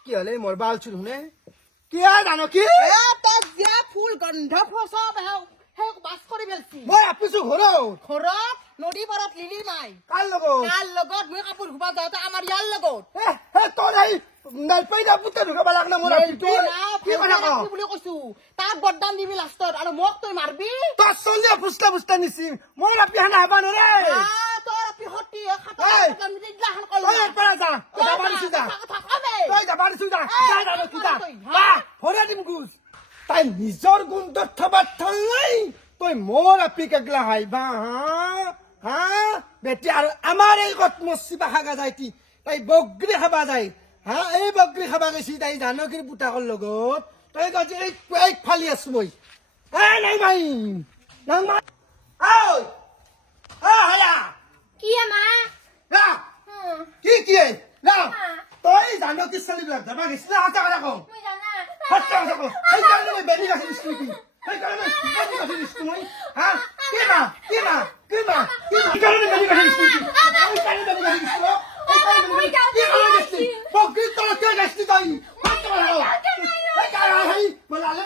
কি হলে মোৰ বাল চুল শুনে কি আৰ জানো কি ফুল গন্ধ সব বাস কৰি পেলছি মই আপিছো ঘৰত নদী পাৰত লিলি নাই কাৰ লগত মই কাপোৰ ধুবা যাওঁতে আমাৰ ইয়াৰ লগত তোৰ এই নালপাইনা পুতে ঢুকাব লাগলে মোৰ আপিটো কি কথা ক বুলি কৈছো তাক বদনাম দিবি লাষ্টত আৰু মোক তই মাৰবি তোৰ চলিয়া ফুচলা নিছি মোৰ আপি হানা হবা নৰে তোৰ আপি হতি তাই নিজৰ গুণত থবাত থলাই তই মোৰ আপি কেগলা হাইবা হা বেটি আৰু আমাৰ এই কত মচিবা খাগা যাইতি তাই বগৰী খাবা যায় হা এই বগৰী খাবা গৈছি তাই জানকীৰ পুতাকৰ লগত তই গাজি এই ফালি আছো মই নাই ভাই নাংমা হায়া কি মা রা কি রা তই জানকীৰ ছোৱালীবিলাক যাবা গৈছিল আটা কথা কওঁ মই জানা হত্যা কথা কওঁ সেইকাৰণে মই বেলি গাছি দিছিলো কি সেইকাৰণে বেলি গাছি দিছিলো মই হা কি মা সেইকাৰণে বেলি গাছি দিছিলো সেইকাৰণে বেলি গাছি দিছিলো বগৰী তলত গাছি তই সেইকাৰণে মই লালে